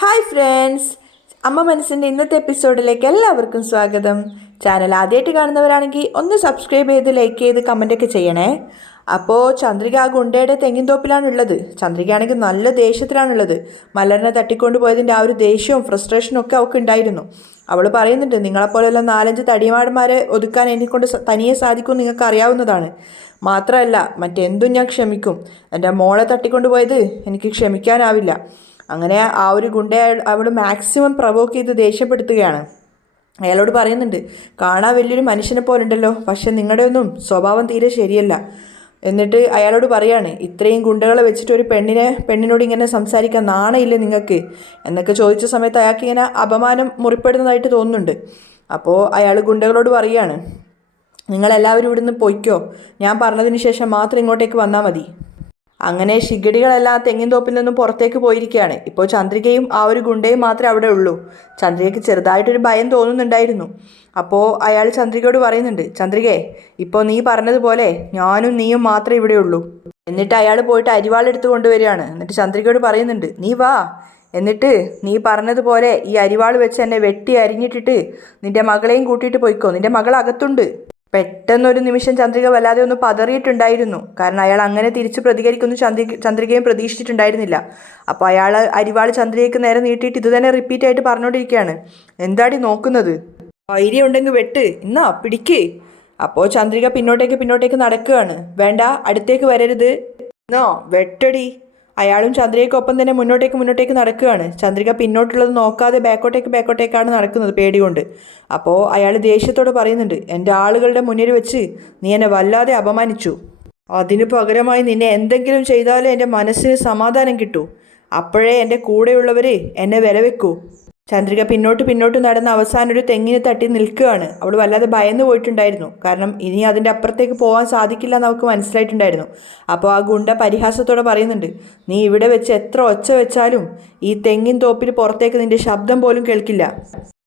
Hi friends, അമ്മ മനസ്സിൻ്റെ ഇന്നത്തെ എപ്പിസോഡിലേക്ക് എല്ലാവർക്കും സ്വാഗതം. ചാനൽ ആദ്യമായിട്ട് കാണുന്നവരാണെങ്കിൽ ഒന്ന് സബ്സ്ക്രൈബ് ചെയ്ത് ലൈക്ക് ചെയ്ത് കമൻറ്റൊക്കെ ചെയ്യണേ. അപ്പോൾ ചന്ദ്രിക ആ ഗുണ്ടയുടെ തെങ്ങിൻതോപ്പിലാണുള്ളത്. ചന്ദ്രികയാണെങ്കിൽ നല്ല ദേഷ്യത്തിലാണുള്ളത്. മലറിനെ തട്ടിക്കൊണ്ട് പോയതിൻ്റെ ആ ഒരു ദേഷ്യവും ഫ്രസ്ട്രേഷനും ഒക്കെ അവൾക്ക് ഉണ്ടായിരുന്നു. അവൾ പറയുന്നുണ്ട്, നിങ്ങളെപ്പോലെയുള്ള 4-5 തടിമാടന്മാരെ ഒതുക്കാൻ എന്നെക്കൊണ്ട് തനിയെ സാധിക്കും, നിങ്ങൾക്ക് അറിയാവുന്നതാണ്. മാത്രമല്ല മറ്റെന്തും ഞാൻ ക്ഷമിക്കും, എൻ്റെ മോളെ തട്ടിക്കൊണ്ട് പോയത് എനിക്ക് ക്ഷമിക്കാനാവില്ല. അങ്ങനെ ആ ഒരു ഗുണ്ടയെ അവൾ മാക്സിമം പ്രൊവോക്ക് ചെയ്ത് ദേഷ്യപ്പെടുത്തുകയാണ്. അയാളോട് പറയുന്നുണ്ട്, കാണാൻ വലിയൊരു മനുഷ്യനെ പോലെ ഉണ്ടല്ലോ, പക്ഷെ നിങ്ങളുടെ ഒന്നും സ്വഭാവം തീരെ ശരിയല്ല. എന്നിട്ട് അയാളോട് പറയാണ്, ഇത്രയും ഗുണ്ടകളെ വെച്ചിട്ട് ഒരു പെണ്ണിനോട് ഇങ്ങനെ സംസാരിക്കാൻ നാണയില്ലേ നിങ്ങൾക്ക് എന്നൊക്കെ ചോദിച്ച സമയത്ത് അയാൾക്ക് ഇങ്ങനെ അപമാനം മുറിപ്പെടുന്നതായിട്ട് തോന്നുന്നുണ്ട്. അപ്പോൾ അയാൾ ഗുണ്ടകളോട് പറയുകയാണ്, നിങ്ങളെല്ലാവരും ഇവിടുന്ന് പൊയ്ക്കോ, ഞാൻ പറഞ്ഞതിന് ശേഷം മാത്രം ഇങ്ങോട്ടേക്ക് വന്നാൽ മതി. അങ്ങനെ ശിഗടികളെല്ലാം തെങ്ങിൻതോപ്പിൽ നിന്നും പുറത്തേക്ക് പോയിരിക്കുകയാണ്. ഇപ്പോൾ ചന്ദ്രികയും ആ ഒരു ഗുണ്ടയും മാത്രമേ അവിടെ ഉള്ളൂ. ചന്ദ്രികയ്ക്ക് ചെറുതായിട്ടൊരു ഭയം തോന്നുന്നുണ്ടായിരുന്നു. അപ്പോൾ അയാൾ ചന്ദ്രികയോട് പറയുന്നുണ്ട്, ചന്ദ്രികയെ, ഇപ്പോൾ നീ പറഞ്ഞതുപോലെ ഞാനും നീയും മാത്രമേ ഇവിടെ ഉള്ളൂ. എന്നിട്ട് അയാൾ പോയിട്ട് അരിവാളെടുത്ത് കൊണ്ടുവരികയാണ്. എന്നിട്ട് ചന്ദ്രികയോട് പറയുന്നുണ്ട്, നീ വാ, എന്നിട്ട് നീ പറഞ്ഞതുപോലെ ഈ അരിവാൾ വെച്ച് എന്നെ വെട്ടി അരിഞ്ഞിട്ടിട്ട് നിന്റെ മകളെയും കൂട്ടിയിട്ട് പോയിക്കോ, നിന്റെ മകൾ അകത്തുണ്ട്. പെട്ടെന്നൊരു നിമിഷം ചന്ദ്രിക വല്ലാതെ ഒന്ന് പതറിയിട്ടുണ്ടായിരുന്നു. കാരണം അയാൾ അങ്ങനെ തിരിച്ച് പ്രതികരിക്കുന്നു ചന്ദ്രികയും പ്രതീക്ഷിച്ചിട്ടുണ്ടായിരുന്നില്ല. അപ്പോൾ അയാൾ അരിവാൾ ചന്ദ്രികയ്ക്ക് നേരെ നീട്ടിയിട്ട് ഇത് തന്നെ റിപ്പീറ്റ് ആയിട്ട് പറഞ്ഞുകൊണ്ടിരിക്കുകയാണ്, എന്താടി നോക്കുന്നത്, ധൈര്യം ഉണ്ടെങ്കിൽ വെട്ട്, ഇന്നാ പിടിക്ക്. അപ്പോൾ ചന്ദ്രിക പിന്നോട്ടേക്ക് നടക്കുകയാണ്. വേണ്ട, അടുത്തേക്ക് വരരുത്, എന്നോ വെട്ടടി. അയാളും ചന്ദ്രികയ്ക്കൊപ്പം തന്നെ മുന്നോട്ടേക്ക് നടക്കുകയാണ്. ചന്ദ്രിക പിന്നോട്ടുള്ളത് നോക്കാതെ ബാക്കോട്ടേക്കാണ് നടക്കുന്നത് പേടികൊണ്ട്. അപ്പോൾ അയാൾ ദേഷ്യത്തോട് പറയുന്നുണ്ട്, എൻ്റെ ആളുകളുടെ മുന്നിൽ വെച്ച് നീ എന്നെ വല്ലാതെ അപമാനിച്ചു. അതിനു പകരമായി നിന്നെ എന്തെങ്കിലും ചെയ്താലേ എൻ്റെ മനസ്സിന് സമാധാനം കിട്ടൂ. അപ്പോഴേ എൻ്റെ കൂടെയുള്ളവർ എന്നെ വില വെക്കൂ. ചന്ദ്രിക പിന്നോട്ട് നടന്ന് അവസാനം ഒരു തെങ്ങിന് തട്ടി നിൽക്കുകയാണ്. അവൾ വല്ലാതെ ഭയന്നു പോയിട്ടുണ്ടായിരുന്നു. കാരണം ഇനി അതിൻ്റെ അപ്പുറത്തേക്ക് പോകാൻ സാധിക്കില്ല എന്ന് അവൾക്ക് മനസ്സിലായിട്ടുണ്ടായിരുന്നു. അപ്പോൾ ആ ഗുണ്ട പരിഹാസത്തോടെ പറയുന്നുണ്ട്, നീ ഇവിടെ വെച്ച് എത്ര ഒച്ച വെച്ചാലും ഈ തെങ്ങിൻ തോപ്പിൽ പുറത്തേക്ക് നിന്റെ ശബ്ദം പോലും കേൾക്കില്ല.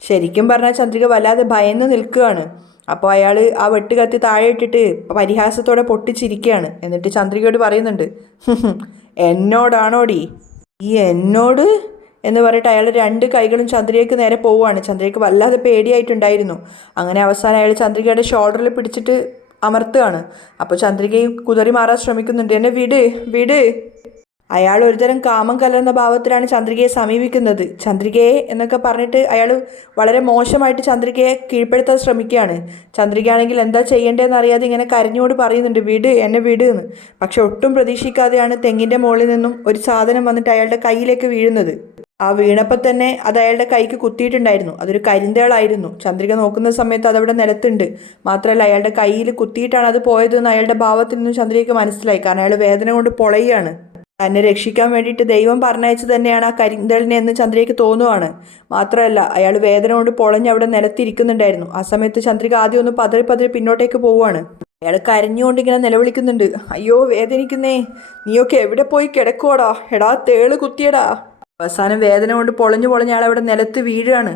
ശരിക്കും പറഞ്ഞാൽ ചന്ദ്രിക വല്ലാതെ ഭയന്ന് നിൽക്കുകയാണ്. അപ്പോൾ അയാൾ ആ വെട്ടുകത്തി താഴെ ഇട്ടിട്ട് പരിഹാസത്തോടെ പൊട്ടിച്ചിരിക്കുകയാണ്. എന്നിട്ട് ചന്ദ്രികയോട് പറയുന്നുണ്ട്, എന്നോടാണോടി ഈ എന്നോട് എന്ന് പറഞ്ഞിട്ട് അയാൾ 2 കൈകളും ചന്ദ്രികയ്ക്ക് നേരെ പോവുകയാണ്. ചന്ദ്രികയ്ക്ക് വല്ലാതെ പേടിയായിട്ടുണ്ടായിരുന്നു. അങ്ങനെ അവസാനം അയാൾ ചന്ദ്രികയുടെ ഷോൾഡറിൽ പിടിച്ചിട്ട് അമർത്തുകയാണ്. അപ്പോൾ ചന്ദ്രികയും കുതറി മാറാൻ ശ്രമിക്കുന്നുണ്ട്, എന്നെ വിട്. അയാൾ ഒരുതരം കാമം കലർന്ന ഭാവത്തിലാണ് ചന്ദ്രികയെ സമീപിക്കുന്നത്. ചന്ദ്രികയെ എന്നൊക്കെ പറഞ്ഞിട്ട് അയാൾ വളരെ മോശമായിട്ട് ചന്ദ്രികയെ കീഴ്പ്പെടുത്താൻ ശ്രമിക്കുകയാണ്. ചന്ദ്രികയാണെങ്കിൽ എന്താ ചെയ്യേണ്ടതെന്ന് അറിയാതെ ഇങ്ങനെ കരഞ്ഞോട് പറയുന്നുണ്ട്, എന്നെ വിട് എന്ന്. പക്ഷെ ഒട്ടും പ്രതീക്ഷിക്കാതെയാണ് തെങ്ങിൻ്റെ മുകളിൽ നിന്നും ഒരു സാധനം വന്നിട്ട് അയാളുടെ കയ്യിലേക്ക് വീഴുന്നത്. ആ വീണപ്പോൾ തന്നെ അത് അയാളുടെ കൈക്ക് കുത്തിയിട്ടുണ്ടായിരുന്നു. അതൊരു കരിന്തേളായിരുന്നു. ചന്ദ്രിക നോക്കുന്ന സമയത്ത് അതവിടെ നിലത്തുണ്ട്. മാത്രമല്ല അയാളുടെ കയ്യിൽ കുത്തിയിട്ടാണ് അത് പോയതെന്ന് അയാളുടെ ഭാവത്തിൽ നിന്നും ചന്ദ്രികയ്ക്ക് മനസ്സിലായി. കാരണം അയാൾ വേദന കൊണ്ട് പൊളയുകയാണ്. തന്നെ രക്ഷിക്കാൻ വേണ്ടിയിട്ട് ദൈവം പറഞ്ഞയച്ചു തന്നെയാണ് ആ കരിന്തേളിനെ എന്ന് ചന്ദ്രികയ്ക്ക് തോന്നുവാണ്. മാത്രമല്ല അയാൾ വേദന കൊണ്ട് പൊളഞ്ഞ് അവിടെ നിലത്തിരിക്കുന്നുണ്ടായിരുന്നു. ആ സമയത്ത് ചന്ദ്രിക ആദ്യം ഒന്ന് പതറി പിന്നോട്ടേക്ക് പോവുകയാണ്. അയാൾ കരഞ്ഞുകൊണ്ട് ഇങ്ങനെ നിലവിളിക്കുന്നുണ്ട്, അയ്യോ വേദനിക്കുന്നേ, നീയൊക്കെ എവിടെ പോയി കിടക്കുവാടാ, എടാ തേള് കുത്തിയടാ. അവസാനം വേദന കൊണ്ട് പൊളഞ്ഞ് അയാൾ അവിടെ നിലത്ത് വീഴുകയാണ്.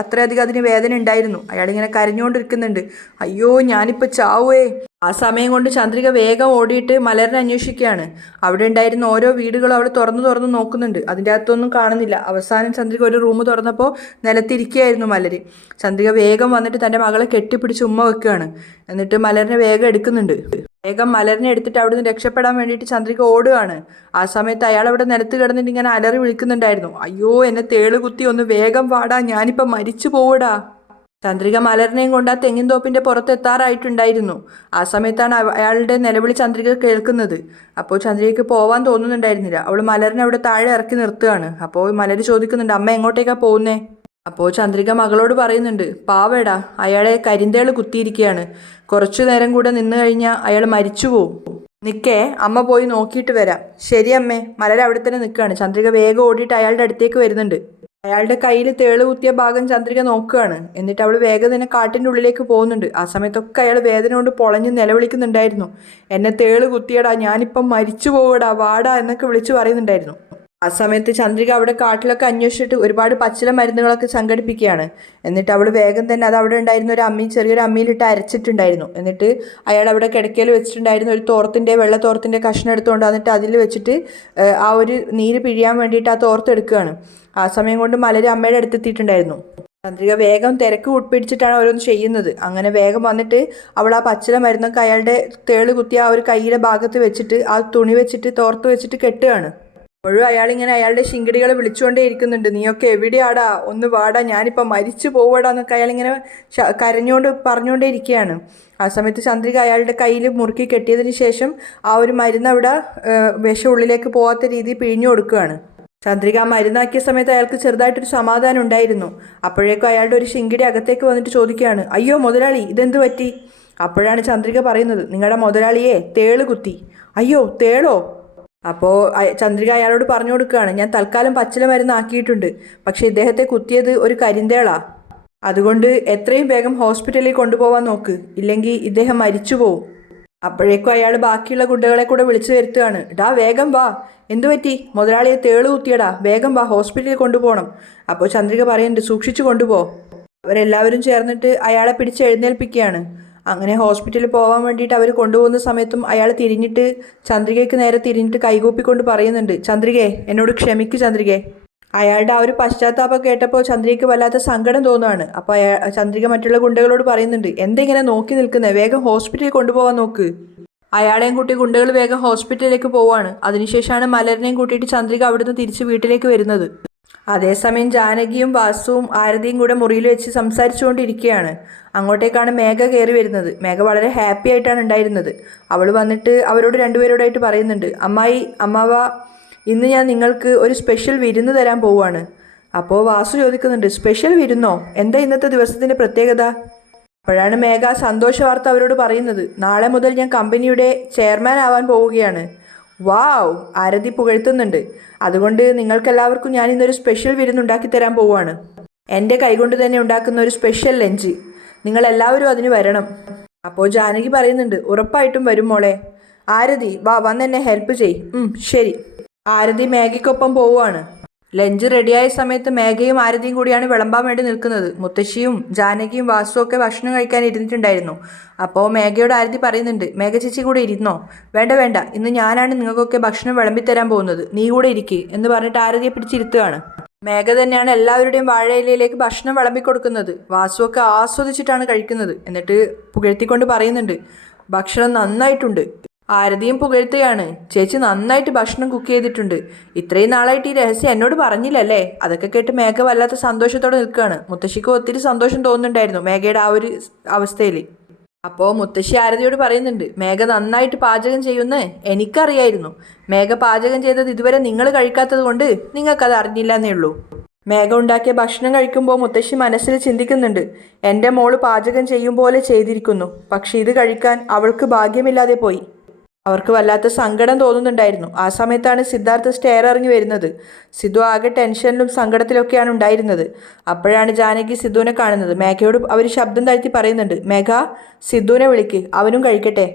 അത്രയധികം അതിന് വേദന ഉണ്ടായിരുന്നു. അയാളിങ്ങനെ കരഞ്ഞുകൊണ്ടിരിക്കുന്നുണ്ട്, അയ്യോ ഞാനിപ്പോൾ ചാവുവേ. ആ സമയം കൊണ്ട് ചന്ദ്രിക വേഗം ഓടിയിട്ട് മലറിനെ അന്വേഷിക്കുകയാണ്. അവിടെ ഉണ്ടായിരുന്ന ഓരോ വീടുകളും അവൾ തുറന്നു നോക്കുന്നുണ്ട്. അതിൻ്റെ അകത്തൊന്നും കാണുന്നില്ല. അവസാനം ചന്ദ്രിക ഒരു റൂം തുറന്നപ്പോൾ നിലത്തിരിക്കുകയായിരുന്നു മലര്. ചന്ദ്രിക വേഗം വന്നിട്ട് തൻ്റെ മകളെ കെട്ടിപ്പിടിച്ച് ഉമ്മ വെക്കുകയാണ്. എന്നിട്ട് മലറിനെ വേഗം എടുക്കുന്നുണ്ട്. വേഗം മലറിനെ എടുത്തിട്ട് അവിടെ നിന്ന് രക്ഷപ്പെടാൻ വേണ്ടിയിട്ട് ചന്ദ്രിക ഓടുകയാണ്. ആ സമയത്ത് അയാൾ അവിടെ നിലത്ത് കിടന്നിട്ട് ഇങ്ങനെ അലറി വിളിക്കുന്നുണ്ടായിരുന്നു, അയ്യോ എന്നെ തേള് കുത്തി, ഒന്ന് വേഗം വാടാ, ഞാനിപ്പോൾ മരിച്ചു പോവടാ. ചന്ദ്രിക മലറിനെയും കൊണ്ട് ആ തെങ്ങിൻതോപ്പിൻ്റെ പുറത്തെത്താറായിട്ടുണ്ടായിരുന്നു. ആ സമയത്താണ് അയാളുടെ നിലവിളി ചന്ദ്രിക കേൾക്കുന്നത്. അപ്പോൾ ചന്ദ്രികയ്ക്ക് പോവാൻ തോന്നുന്നുണ്ടായിരുന്നില്ല. അവൾ മലറിനെ അവിടെ താഴെ ഇറക്കി നിർത്തുകയാണ്. അപ്പോൾ മലര് ചോദിക്കുന്നുണ്ട്, അമ്മ എങ്ങോട്ടേക്കാണ് പോകുന്നേ? അപ്പോൾ ചന്ദ്രിക മകളോട് പറയുന്നുണ്ട്, പാവേടാ, അയാളെ കരിന്തേള് കുത്തിയിരിക്കുകയാണ്. കുറച്ചു നേരം കൂടെ നിന്ന് കഴിഞ്ഞാൽ അയാൾ മരിച്ചു പോവും. നിൽക്കേ, അമ്മ പോയി നോക്കിയിട്ട് വരാം. ശരി അമ്മേ. മലർ അവിടെ തന്നെ നിൽക്കുകയാണ്. ചന്ദ്രിക വേഗം ഓടിയിട്ട് അയാളുടെ അടുത്തേക്ക് വരുന്നുണ്ട്. അയാളുടെ കയ്യിൽ തേള് കുത്തിയ ഭാഗം ചന്ദ്രിക നോക്കുകയാണ്. എന്നിട്ട് അവൾ വേഗം തന്നെ കാട്ടിൻ്റെ ഉള്ളിലേക്ക് പോകുന്നുണ്ട്. ആ സമയത്തൊക്കെ അയാൾ വേദന കൊണ്ട് പൊളഞ്ഞ് നിലവിളിക്കുന്നുണ്ടായിരുന്നു, എന്നെ തേള് കുത്തിയടാ, ഞാനിപ്പം മരിച്ചു പോവടാ, വാടാ എന്നൊക്കെ വിളിച്ചു പറയുന്നുണ്ടായിരുന്നു. ആ സമയത്ത് ചന്ദ്രിക അവിടെ കാട്ടിലൊക്കെ അന്വേഷിച്ചിട്ട് ഒരുപാട് പച്ചില മരുന്നുകളൊക്കെ സംഘടിപ്പിക്കുകയാണ്. എന്നിട്ട് അവൾ വേഗം തന്നെ അത് അവിടെ ഉണ്ടായിരുന്ന ഒരു അമ്മി, ചെറിയൊരു അമ്മിയിലിട്ട് അരച്ചിട്ടുണ്ടായിരുന്നു. എന്നിട്ട് അയാൾ അവിടെ കിടക്കയിൽ വെച്ചിട്ടുണ്ടായിരുന്ന ഒരു വെള്ള തോർത്തിൻ്റെ കഷ്ണം എടുത്തുകൊണ്ട് വന്നിട്ട് അതിൽ വെച്ചിട്ട് ആ ഒരു നീര് പിഴിയാൻ വേണ്ടിയിട്ട് ആ തോർത്ത് എടുക്കുകയാണ്. ആ സമയം കൊണ്ട് മലര് അമ്മയുടെ അടുത്തെത്തിയിട്ടുണ്ടായിരുന്നു. ചന്ദ്രിക വേഗം തിരക്ക് പിടിച്ചിട്ടാണ് ഓരോന്ന് ചെയ്യുന്നത്. അങ്ങനെ വേഗം വന്നിട്ട് അവൾ ആ പച്ചില മരുന്നൊക്കെ അയാളുടെ തേള് കുത്തിയ ആ ഒരു കൈയുടെ ഭാഗത്ത് വെച്ചിട്ട് ആ തുണി വെച്ചിട്ട് തോർത്ത് വെച്ചിട്ട് കെട്ടുകയാണ്. അപ്പോഴും അയാളിങ്ങനെ അയാളുടെ ശിങ്കിടികളെ വിളിച്ചുകൊണ്ടേ ഇരിക്കുന്നുണ്ട്. നീയൊക്കെ എവിടെയാടാ, ഒന്ന് വാടാ, ഞാനിപ്പോൾ മരിച്ചു പോവാടാ എന്നൊക്കെ അയാളിങ്ങനെ കരഞ്ഞുകൊണ്ട് പറഞ്ഞുകൊണ്ടേ ഇരിക്കുകയാണ്. ആ സമയത്ത് ചന്ദ്രിക അയാളുടെ കയ്യിൽ മുറുക്കി കെട്ടിയതിന് ശേഷം ആ ഒരു മരുന്ന് അവിടെ വിഷം ഉള്ളിലേക്ക് പോകാത്ത രീതിയിൽ പിഴിഞ്ഞു കൊടുക്കുകയാണ്. ചന്ദ്രിക മരുന്നാക്കിയ സമയത്ത് അയാൾക്ക് ചെറുതായിട്ടൊരു സമാധാനം ഉണ്ടായിരുന്നു. അപ്പോഴേക്കും അയാളുടെ ഒരു ശിങ്കിടി അകത്തേക്ക് വന്നിട്ട് ചോദിക്കുകയാണ്, അയ്യോ മുതലാളി, ഇതെന്ത് പറ്റി? അപ്പോഴാണ് ചന്ദ്രിക പറയുന്നത്, നിങ്ങളുടെ മുതലാളിയെ തേള് കുത്തി. അയ്യോ തേളോ? അപ്പോൾ ചന്ദ്രിക അയാളോട് പറഞ്ഞു കൊടുക്കുകയാണ്, ഞാൻ തൽക്കാലം പച്ചില മരുന്നാക്കിയിട്ടുണ്ട്, പക്ഷേ ഇദ്ദേഹത്തെ കുത്തിയത് ഒരു കരിന്തേളാ. അതുകൊണ്ട് എത്രയും വേഗം ഹോസ്പിറ്റലിൽ കൊണ്ടുപോകാൻ നോക്ക്, ഇല്ലെങ്കിൽ ഇദ്ദേഹം മരിച്ചു പോവും. അപ്പോഴേക്കും അയാൾ ബാക്കിയുള്ള ഗുണ്ടകളെ കൂടെ വിളിച്ചു വരുത്തുകയാണ്. ഡാ വേഗം വാ, എന്തുപറ്റി? മുതലാളിയെ തേള് കുത്തിയടാ, വേഗം വാ, ഹോസ്പിറ്റലിൽ കൊണ്ടുപോകണം. അപ്പോൾ ചന്ദ്രിക പറയുന്നുണ്ട്, സൂക്ഷിച്ചു കൊണ്ടുപോ. അവരെല്ലാവരും ചേർന്നിട്ട് അയാളെ പിടിച്ച് എഴുന്നേൽപ്പിക്കുകയാണ്. അങ്ങനെ ഹോസ്പിറ്റലിൽ പോകാൻ വേണ്ടിയിട്ട് അവർ കൊണ്ടുപോകുന്ന സമയത്തും അയാൾ തിരിഞ്ഞിട്ട് ചന്ദ്രികയ്ക്ക് നേരെ തിരിഞ്ഞിട്ട് കൈകൂപ്പിക്കൊണ്ട് പറയുന്നുണ്ട്, ചന്ദ്രികേ, എന്നോട് ക്ഷമിക്ക് ചന്ദ്രികേ. അയാളുടെ ആ ഒരു പശ്ചാത്താപം കേട്ടപ്പോൾ ചന്ദ്രികയ്ക്ക് വല്ലാത്ത സങ്കടം തോന്നുകയാണ്. അപ്പോൾ ചന്ദ്രിക മറ്റുള്ള ഗുണ്ടകളോട് പറയുന്നുണ്ട്, എന്തെങ്ങനെ നോക്കി നിൽക്കുന്നത്, വേഗം ഹോസ്പിറ്റലിൽ കൊണ്ടുപോകാൻ നോക്ക്. അയാളെയും കൂട്ടി ഗുണ്ടകൾ വേഗം ഹോസ്പിറ്റലിലേക്ക് പോവാണ്. അതിനുശേഷമാണ് മലരിനെയും കൂട്ടിയിട്ട് ചന്ദ്രിക അവിടുന്ന് തിരിച്ച് വീട്ടിലേക്ക് വരുന്നത്. അതേസമയം ജാനകിയും വാസുവും ആരതിയും കൂടെ മുറിയിൽ വെച്ച് സംസാരിച്ചുകൊണ്ടിരിക്കുകയാണ്. അങ്ങോട്ടേക്കാണ് മേഘ കയറി വരുന്നത്. മേഘ വളരെ ഹാപ്പി ആയിട്ടാണ് ഉണ്ടായിരുന്നത്. അവൾ വന്നിട്ട് അവരോട് രണ്ടുപേരോടായിട്ട് പറയുന്നുണ്ട്, അമ്മായി, അമ്മാവ, ഇന്ന് ഞാൻ നിങ്ങൾക്ക് ഒരു സ്പെഷ്യൽ വിരുന്ന് തരാൻ പോവുകയാണ്. അപ്പോൾ വാസു ചോദിക്കുന്നുണ്ട്, സ്പെഷ്യൽ വിരുന്നോ? എന്താ ഇന്നത്തെ ദിവസത്തിൻ്റെ പ്രത്യേകത? അപ്പോഴാണ് മേഘ സന്തോഷ വാർത്ത അവരോട് പറയുന്നത്, നാളെ മുതൽ ഞാൻ കമ്പനിയുടെ ചെയർമാൻ ആവാൻ പോവുകയാണ്. വാവ്, ആരതി പുകഴ്ത്തുന്നുണ്ട്. അതുകൊണ്ട് നിങ്ങൾക്കെല്ലാവർക്കും ഞാൻ ഇന്നൊരു സ്പെഷ്യൽ വിരുന്നുണ്ടാക്കി തരാൻ പോവുകയാണ്. എൻ്റെ കൈകൊണ്ട് തന്നെ ഉണ്ടാക്കുന്ന ഒരു സ്പെഷ്യൽ ലഞ്ച്. നിങ്ങളെല്ലാവരും അതിന് വരണം. അപ്പോൾ ജാനകി പറയുന്നുണ്ട്, ഉറപ്പായിട്ടും വരും മോളെ. ആരതി വാ, വന്നെന്നെ ഹെൽപ്പ് ചെയ്. ശരി. ആരതി മേഘയ്ക്കൊപ്പം പോവുകയാണ്. ലഞ്ച് റെഡിയായ സമയത്ത് മേഘയും ആരതിയും കൂടിയാണ് വിളമ്പാൻ വേണ്ടി നിൽക്കുന്നത്. മുത്തശ്ശിയും ജാനകിയും വാസുവും ഒക്കെ ഭക്ഷണം കഴിക്കാൻ ഇരുന്നിട്ടുണ്ടായിരുന്നു. അപ്പോൾ മേഘയോട് ആരതി പറയുന്നുണ്ട്, മേഘ ചേച്ചി കൂടെ ഇരുന്നോ? വേണ്ട വേണ്ട, ഇന്ന് ഞാനാണ് നിങ്ങൾക്കൊക്കെ ഭക്ഷണം വിളമ്പിത്തരാൻ പോകുന്നത്, നീ കൂടെ ഇരിക്കുക എന്ന് പറഞ്ഞിട്ട് ആരതിയെ പിടിച്ചിരുത്തുകയാണ്. മേഘ തന്നെയാണ് എല്ലാവരുടെയും വാഴയിലയിലേക്ക് ഭക്ഷണം വിളമ്പിക്കൊടുക്കുന്നത്. വാസുവൊക്കെ ആസ്വദിച്ചിട്ടാണ് കഴിക്കുന്നത്. എന്നിട്ട് പുകഴ്ത്തിക്കൊണ്ട് പറയുന്നുണ്ട്, ഭക്ഷണം നന്നായിട്ടുണ്ട്. ആരതിയും പുകഴ്ത്തുകയാണ്, ചേച്ചി നന്നായിട്ട് ഭക്ഷണം കുക്ക് ചെയ്തിട്ടുണ്ട്. ഇത്രയും നാളായിട്ട് ഈ രഹസ്യം എന്നോട് പറഞ്ഞില്ലല്ലേ? അതൊക്കെ കേട്ട് മേഘ വല്ലാത്ത സന്തോഷത്തോടെ നിൽക്കുകയാണ്. മുത്തശ്ശിക്ക് ഒത്തിരി സന്തോഷം തോന്നുന്നുണ്ടായിരുന്നു മേഘയുടെ ആ ഒരു അവസ്ഥയിൽ. അപ്പോൾ മുത്തശ്ശി ആരതിയോട് പറയുന്നുണ്ട്, മേഘ നന്നായിട്ട് പാചകം ചെയ്യുമെന്ന് എനിക്കറിയായിരുന്നു. മേഘ പാചകം ചെയ്തത് ഇതുവരെ നിങ്ങൾ കഴിക്കാത്തത് കൊണ്ട് നിങ്ങൾക്കത് അറിഞ്ഞില്ല എന്നേ ഉള്ളൂ. മേഘ ഉണ്ടാക്കിയ ഭക്ഷണം കഴിക്കുമ്പോൾ മുത്തശ്ശി മനസ്സിൽ ചിന്തിക്കുന്നുണ്ട്, എൻ്റെ മോള് പാചകം ചെയ്യും പോലെ ചെയ്തിരിക്കുന്നു, പക്ഷെ ഇത് കഴിക്കാൻ അവൾക്ക് ഭാഗ്യമില്ലാതെ പോയി. അവർക്ക് വല്ലാത്ത സങ്കടം തോന്നുന്നുണ്ടായിരുന്നു. ആ സമയത്താണ് സിദ്ധാർത്ഥ സ്റ്റെയർ ഇറങ്ങി വരുന്നത്. സിദ്ധു ആകെ ടെൻഷനിലും സങ്കടത്തിലൊക്കെയാണ് ഉണ്ടായിരുന്നത്. അപ്പോഴാണ് ജാനകി സിദ്ധുവിനെ കാണുന്നത്. മേഘയോട് അവർ ശബ്ദം താഴ്ത്തി പറയുന്നുണ്ട്, മേഘ, സിദ്ധുവിനെ വിളിക്ക്, അവനും കഴിക്കട്ടെ.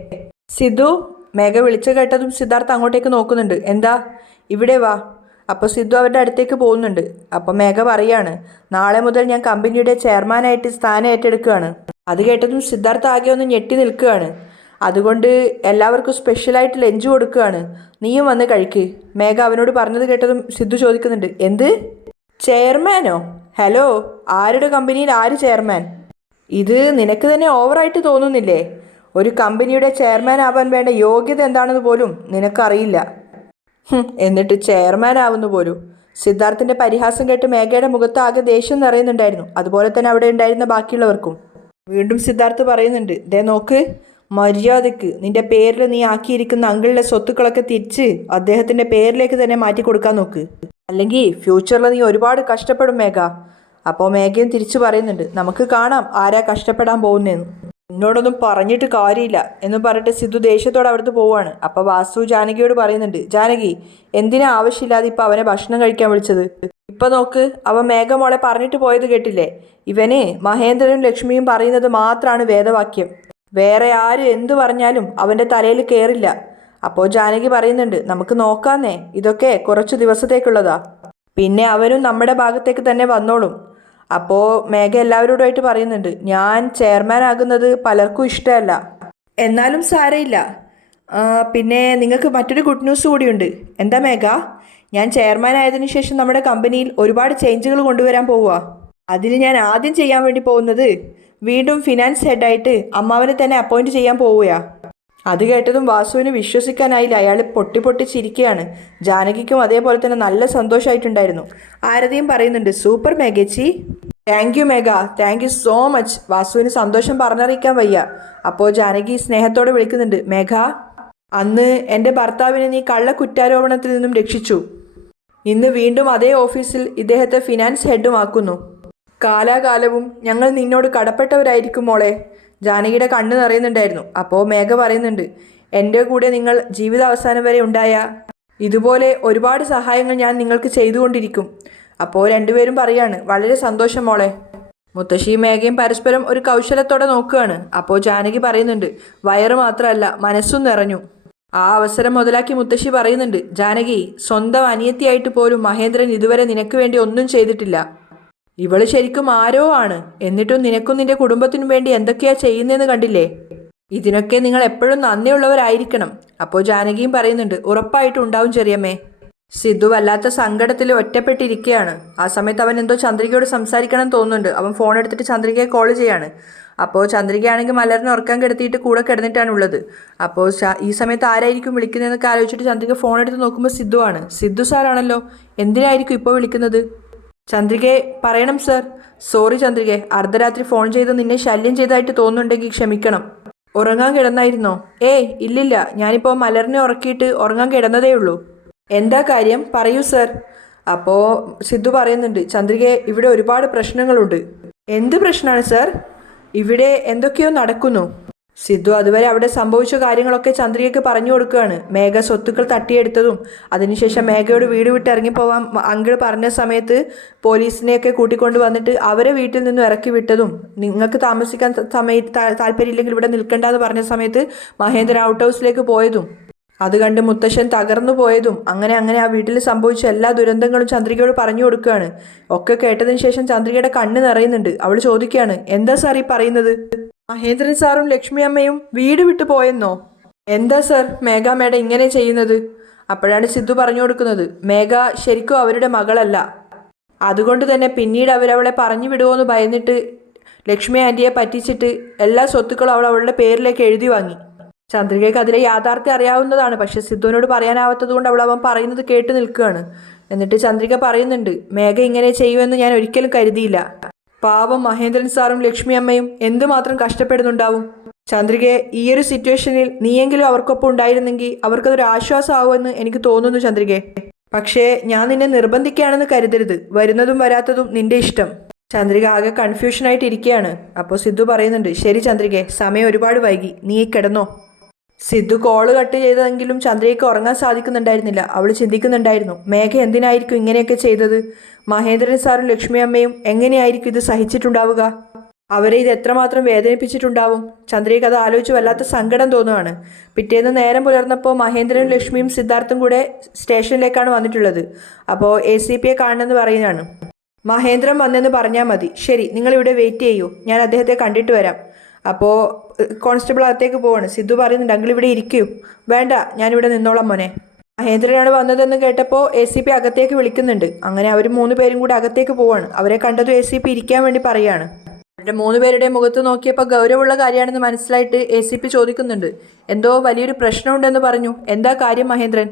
സിദ്ധു. മേഘ വിളിച്ചു കേട്ടതും സിദ്ധാർത്ഥ അങ്ങോട്ടേക്ക് നോക്കുന്നുണ്ട്. എന്താ? ഇവിടെ വാ. അപ്പോൾ സിദ്ധു അവരുടെ അടുത്തേക്ക് പോകുന്നുണ്ട്. അപ്പോൾ മേഘ പറയാണ്, നാളെ മുതൽ ഞാൻ കമ്പനിയുടെ ചെയർമാനായിട്ട് സ്ഥാനം ഏറ്റെടുക്കുകയാണ്. അത് കേട്ടതും സിദ്ധാർത്ഥ ആകെ ഒന്ന് ഞെട്ടി നിൽക്കുകയാണ്. അതുകൊണ്ട് എല്ലാവർക്കും സ്പെഷ്യലായിട്ട് ലഞ്ച് കൊടുക്കുകയാണ്, നീയും വന്ന് കഴിക്ക്. മേഘ അവനോട് പറഞ്ഞത് കേട്ടതും സിദ്ധു ചോദിക്കുന്നുണ്ട്, എന്ത്? ചെയർമാനോ? ഹലോ, ആരുടെ കമ്പനിയിൽ ആര് ചെയർമാൻ? ഇത് നിനക്ക് തന്നെ ഓവറായിട്ട് തോന്നുന്നില്ലേ? ഒരു കമ്പനിയുടെ ചെയർമാൻ ആവാൻ വേണ്ട യോഗ്യത എന്താണെന്ന് പോലും നിനക്കറിയില്ല. എന്നിട്ട് ചെയർമാൻ ആവുന്നു പോലും. സിദ്ധാർത്ഥിൻ്റെ പരിഹാസം കേട്ട് മേഘയുടെ മുഖത്ത് ആകെ ദേഷ്യം നിറയുന്നുണ്ടായിരുന്നു. അതുപോലെ തന്നെ അവിടെ ഉണ്ടായിരുന്ന ബാക്കിയുള്ളവർക്കും. വീണ്ടും സിദ്ധാർത്ഥ് പറയുന്നുണ്ട്, ദേ നോക്ക്, മര്യാദയ്ക്ക് നിന്റെ പേരിൽ നീ ആക്കിയിരിക്കുന്ന അങ്കിളിൻ്റെ സ്വത്തുക്കളൊക്കെ തിരിച്ച് അദ്ദേഹത്തിൻ്റെ പേരിലേക്ക് തന്നെ മാറ്റി കൊടുക്കാൻ നോക്ക്, അല്ലെങ്കിൽ ഫ്യൂച്ചറിൽ നീ ഒരുപാട് കഷ്ടപ്പെടും മേഘ. അപ്പോൾ മേഘയും തിരിച്ചു പറയുന്നുണ്ട്, നമുക്ക് കാണാം ആരാ കഷ്ടപ്പെടാൻ പോകുന്നതെന്ന്. എന്നോടൊന്നും പറഞ്ഞിട്ട് കാര്യമില്ല എന്ന് പറഞ്ഞിട്ട് സിദ്ധു ദേഷ്യത്തോടെ അവിടുന്ന് പോവുകയാണ്. അപ്പോൾ വാസു ജാനകിയോട് പറയുന്നുണ്ട്, ജാനകി, എന്തിനാ ആവശ്യമില്ലാതെ ഇപ്പം അവനെ ഭക്ഷണം കഴിക്കാൻ വിളിച്ചത്? ഇപ്പം നോക്ക്, അവൻ മേഘമോളെ പറഞ്ഞിട്ട് പോയത് കേട്ടില്ലേ? ഇവന് മഹേന്ദ്രനും ലക്ഷ്മിയും പറയുന്നത് മാത്രമാണ് വേദവാക്യം. വേറെ ആര് എന്തു പറഞ്ഞാലും അവൻ്റെ തലയിൽ കയറില്ല. അപ്പോൾ ജാനകി പറയുന്നുണ്ട്, നമുക്ക് നോക്കാന്നേ, ഇതൊക്കെ കുറച്ച് ദിവസത്തേക്കുള്ളതാ, പിന്നെ അവരും നമ്മുടെ ഭാഗത്തേക്ക് തന്നെ വന്നോളും. അപ്പോൾ മേഘ എല്ലാവരോടുമായിട്ട് പറയുന്നുണ്ട്, ഞാൻ ചെയർമാൻ ആകുന്നത് പലർക്കും ഇഷ്ടമല്ല, എന്നാലും സാരമില്ല. പിന്നെ നിങ്ങൾക്ക് മറ്റൊരു ഗുഡ് ന്യൂസ് കൂടിയുണ്ട്. എന്താ മേഘ? ഞാൻ ചെയർമാൻ ആയതിനു ശേഷം നമ്മുടെ കമ്പനിയിൽ ഒരുപാട് ചേഞ്ചുകൾ കൊണ്ടുവരാൻ പോവുക. അതിന് ഞാൻ ആദ്യം ചെയ്യാൻ വേണ്ടി പോകുന്നത് വീണ്ടും ഫിനാൻസ് ഹെഡായിട്ട് അമ്മാവനെ തന്നെ അപ്പോയിൻറ്റ് ചെയ്യാൻ പോവുകയാ. അത് കേട്ടതും വാസുവിന് വിശ്വസിക്കാനായില്ല. അയാൾ പൊട്ടി പൊട്ടി ചിരിക്കുകയാണ്. ജാനകിക്കും അതേപോലെ തന്നെ നല്ല സന്തോഷമായിട്ടുണ്ടായിരുന്നു. ആരതിയും പറയുന്നുണ്ട്, സൂപ്പർ മേഘേച്ചി. Thank you Megha, thank you so much. വാസുവിന് സന്തോഷം പറഞ്ഞറിയിക്കാൻ വയ്യ. അപ്പോൾ ജാനകി സ്നേഹത്തോടെ വിളിക്കുന്നുണ്ട്, മേഘ, അന്ന് എൻ്റെ ഭർത്താവിനെ നീ കള്ള കുറ്റാരോപണത്തിൽ നിന്നും രക്ഷിച്ചു. ഇന്ന് വീണ്ടും അതേ ഓഫീസിൽ ഇദ്ദേഹത്തെ ഫിനാൻസ് ഹെഡുമാക്കുന്നു. കാലാകാലവും ഞങ്ങൾ നിന്നോട് കടപ്പെട്ടവരായിരിക്കും മോളെ. ജാനകിയുടെ കണ്ണ് നിറയുന്നുണ്ടായിരുന്നു. അപ്പോൾ മേഘ പറയുന്നുണ്ട്, എൻ്റെ കൂടെ നിങ്ങൾ ജീവിതാവസാനം വരെ ഉണ്ടായ ഇതുപോലെ ഒരുപാട് സഹായങ്ങൾ ഞാൻ നിങ്ങൾക്ക് ചെയ്തുകൊണ്ടിരിക്കും. അപ്പോൾ രണ്ടുപേരും പറയാണ്, വളരെ സന്തോഷം മോളെ. മുത്തശ്ശിയും മേഘയും പരസ്പരം ഒരു കൗശലത്തോടെ നോക്കുകയാണ്. അപ്പോൾ ജാനകി പറയുന്നുണ്ട്, വയറ് മാത്രമല്ല മനസ്സും നിറഞ്ഞു. ആ അവസരം മുതലാക്കി മുത്തശ്ശി പറയുന്നുണ്ട്, ജാനകി, സ്വന്തം അനിയത്തിയായിട്ട് പോലും മഹേന്ദ്രൻ ഇതുവരെ നിനക്ക് വേണ്ടി ഒന്നും ചെയ്തിട്ടില്ല. ഇവള് ശരിക്കും ആരോ ആണ്. എന്നിട്ടും നിനക്കും നിന്റെ കുടുംബത്തിനും വേണ്ടി എന്തൊക്കെയാ ചെയ്യുന്നതെന്ന് കണ്ടില്ലേ? ഇതിനൊക്കെ നിങ്ങൾ എപ്പോഴും നന്ദിയുള്ളവരായിരിക്കണം. അപ്പോൾ ജാനകിയും പറയുന്നുണ്ട്, ഉറപ്പായിട്ടും ഉണ്ടാവും ചെറിയമ്മേ. സിദ്ധു വല്ലാത്ത സങ്കടത്തിൽ ഒറ്റപ്പെട്ടിരിക്കുകയാണ്. ആ സമയത്ത് അവൻ എന്തോ ചന്ദ്രികയോട് സംസാരിക്കണം തോന്നുന്നുണ്ട്. അവൻ ഫോൺ എടുത്തിട്ട് ചന്ദ്രികയെ കോൾ ചെയ്യാണ്. അപ്പോൾ ചന്ദ്രികയാണെങ്കിൽ മലറിനെ ഉറക്കാൻ കിടത്തിയിട്ട് കൂടെ കിടന്നിട്ടാണുള്ളത്. അപ്പോൾ ഈ സമയത്ത് ആരായിരിക്കും വിളിക്കുന്നതെന്നൊക്കെ ആലോചിച്ചിട്ട് ചന്ദ്രിക ഫോൺ എടുത്ത് നോക്കുമ്പോൾ സിദ്ധു ആണ്. സിദ്ധു സാറാണല്ലോ, എന്തിനായിരിക്കും ഇപ്പോൾ വിളിക്കുന്നത്? ചന്ദ്രികയെ പറയണം സർ. സോറി ചന്ദ്രികെ, അർദ്ധരാത്രി ഫോൺ ചെയ്ത് നിന്നെ ശല്യം ചെയ്തതായിട്ട് തോന്നുന്നുണ്ടെങ്കിൽ ക്ഷമിക്കണം. ഉറങ്ങാൻ കിടന്നായിരുന്നോ? ഏയ് ഇല്ലില്ല, ഞാനിപ്പോൾ മലറിനെ ഉറക്കിയിട്ട് ഉറങ്ങാൻ കിടന്നതേ ഉള്ളൂ. എന്താ കാര്യം, പറയൂ സർ. അപ്പോൾ സിദ്ധു പറയുന്നുണ്ട്, ചന്ദ്രികയെ, ഇവിടെ ഒരുപാട് പ്രശ്നങ്ങളുണ്ട്. എന്ത് പ്രശ്നമാണ് സർ? ഇവിടെ എന്തൊക്കെയോ നടക്കുന്നു. സിദ്ധു അതുവരെ അവിടെ സംഭവിച്ച കാര്യങ്ങളൊക്കെ ചന്ദ്രികയ്ക്ക് പറഞ്ഞു കൊടുക്കുകയാണ്. മേഘ സ്വത്തുക്കൾ തട്ടിയെടുത്തതും അതിനുശേഷം മേഘയോട് വീട് വിട്ട് ഇറങ്ങിപ്പോവാൻ അങ്കിൾ പറഞ്ഞ സമയത്ത് പോലീസിനെയൊക്കെ കൂട്ടിക്കൊണ്ട് വന്നിട്ട് അവരെ വീട്ടിൽ നിന്നും ഇറക്കി വിട്ടതും, നിങ്ങൾക്ക് താമസിക്കാൻ താല്പര്യമില്ലെങ്കിൽ ഇവിടെ നിൽക്കേണ്ടെന്ന് പറഞ്ഞ സമയത്ത് മഹേന്ദ്രൻ ഔട്ട് ഹൗസിലേക്ക് പോയതും, അത് കണ്ട് മുത്തശ്ശൻ തകർന്നു പോയതും, അങ്ങനെ ആ വീട്ടിൽ സംഭവിച്ച എല്ലാ ദുരന്തങ്ങളും ചന്ദ്രികയോട് പറഞ്ഞു കൊടുക്കുകയാണ്. ഒക്കെ കേട്ടതിന് ശേഷം ചന്ദ്രികയുടെ കണ്ണ് നിറയുന്നുണ്ട്. അവൾ ചോദിക്കുകയാണ്, എന്താ സാർ ഈ പറയുന്നത്? മഹേന്ദ്രൻ സാറും ലക്ഷ്മി അമ്മയും വീട് വിട്ടു പോയെന്നോ? എന്താ സാർ മേഘ മേഡം ഇങ്ങനെ ചെയ്യുന്നത്? അപ്പോഴാണ് സിദ്ധു പറഞ്ഞു കൊടുക്കുന്നത്, മേഘ ശരിക്കും അവരുടെ മകളല്ല. അതുകൊണ്ട് തന്നെ പിന്നീട് അവരവളെ പറഞ്ഞു വിടുമോയെന്ന് ഭയന്നിട്ട് ലക്ഷ്മി ആൻറ്റിയെ പറ്റിച്ചിട്ട് എല്ലാ സ്വത്തുക്കളും അവളുടെ പേരിലേക്ക് എഴുതി വാങ്ങി. ചന്ദ്രികയ്ക്ക് അതിലെ യാഥാർത്ഥ്യം അറിയാവുന്നതാണ്. പക്ഷെ സിദ്ധുവിനോട് പറയാനാവാത്തത് കൊണ്ട് അവൻ പറയുന്നത് കേട്ട് നിൽക്കുകയാണ്. എന്നിട്ട് ചന്ദ്രിക പറയുന്നുണ്ട്, മേഘ ഇങ്ങനെ ചെയ്യുമെന്ന് ഞാൻ ഒരിക്കലും കരുതിയില്ല. പാവം മഹേന്ദ്രൻ സാറും ലക്ഷ്മി അമ്മയും എന്തുമാത്രം കഷ്ടപ്പെടുന്നുണ്ടാവും. ചന്ദ്രികയെ, ഈ ഒരു സിറ്റുവേഷനിൽ നീയെങ്കിലും അവർക്കൊപ്പം ഉണ്ടായിരുന്നെങ്കിൽ അവർക്കതൊരു ആശ്വാസമാവുമെന്ന് എനിക്ക് തോന്നുന്നു ചന്ദ്രികയെ. പക്ഷേ ഞാൻ നിന്നെ നിർബന്ധിക്കുകയാണെന്ന് കരുതരുത്. വരുന്നതും വരാത്തതും നിന്റെ ഇഷ്ടം. ചന്ദ്രിക ആകെ കൺഫ്യൂഷനായിട്ട് ഇരിക്കുകയാണ്. അപ്പോൾ സിദ്ധു പറയുന്നുണ്ട്, ശരി ചന്ദ്രികയെ, സമയം ഒരുപാട് വൈകി, നീ കിടന്നോ. സിദ്ധു കോള് കട്ട് ചെയ്തതെങ്കിലും ചന്ദ്രികയ്ക്ക് ഉറങ്ങാൻ സാധിക്കുന്നുണ്ടായിരുന്നില്ല. അവൾ ചിന്തിക്കുന്നുണ്ടായിരുന്നു, മേഘ എന്തിനായിരിക്കും ഇങ്ങനെയൊക്കെ ചെയ്തത്? മഹേന്ദ്രൻ സാറും ലക്ഷ്മി അമ്മയും എങ്ങനെയായിരിക്കും ഇത് സഹിച്ചിട്ടുണ്ടാവുക? അവരെ ഇത് എത്രമാത്രം വേദനിപ്പിച്ചിട്ടുണ്ടാവും? ചന്ദ്രികയ്ക്ക് അത് ആലോചിച്ച് വല്ലാത്ത സങ്കടം തോന്നുകയാണ്. പിറ്റേന്ന് നേരം പുലർന്നപ്പോൾ മഹേന്ദ്രനും ലക്ഷ്മിയും സിദ്ധാർത്ഥും കൂടെ സ്റ്റേഷനിലേക്കാണ് വന്നിട്ടുള്ളത്. അപ്പോൾ ACPയെ കാണണമെന്ന് പറയുന്നതാണ്. മഹേന്ദ്രൻ വന്നെന്ന് പറഞ്ഞാൽ മതി. ശരി, നിങ്ങളിവിടെ വെയിറ്റ് ചെയ്യൂ, ഞാൻ അദ്ദേഹത്തെ കണ്ടിട്ട് വരാം. അപ്പോൾ കോൺസ്റ്റബിൾ അകത്തേക്ക് പോവാണ്. സിദ്ധു പറയുന്നുണ്ട്, അങ്കിൾ ഇവിടെ ഇരിക്കൂ. വേണ്ട, ഞാനിവിടെ നിന്നോളാം മോനെ. മഹേന്ദ്രനാണ് വന്നതെന്ന് കേട്ടപ്പോൾ ACP അകത്തേക്ക് വിളിക്കുന്നുണ്ട്. അങ്ങനെ അവർ 3 പേരും കൂടി അകത്തേക്ക് പോവാണ്. അവരെ കണ്ടതും ACP ഇരിക്കാൻ വേണ്ടി പറയുകയാണ്. അവരുടെ 3 പേരുടെ മുഖത്ത് നോക്കിയപ്പോൾ ഗൗരവമുള്ള കാര്യമാണെന്ന് മനസ്സിലായിട്ട് ACP ചോദിക്കുന്നുണ്ട്, എന്തോ വലിയൊരു പ്രശ്നമുണ്ടെന്ന് പറഞ്ഞു, എന്താ കാര്യം മഹേന്ദ്രൻ?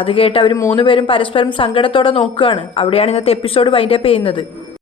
അത് കേട്ട് അവർ 3 പേരും പരസ്പരം സങ്കടത്തോടെ നോക്കുകയാണ്. അവിടെയാണ് ഇന്നത്തെ എപ്പിസോഡ് വൈൻഡപ്പ് ചെയ്യുന്നത്.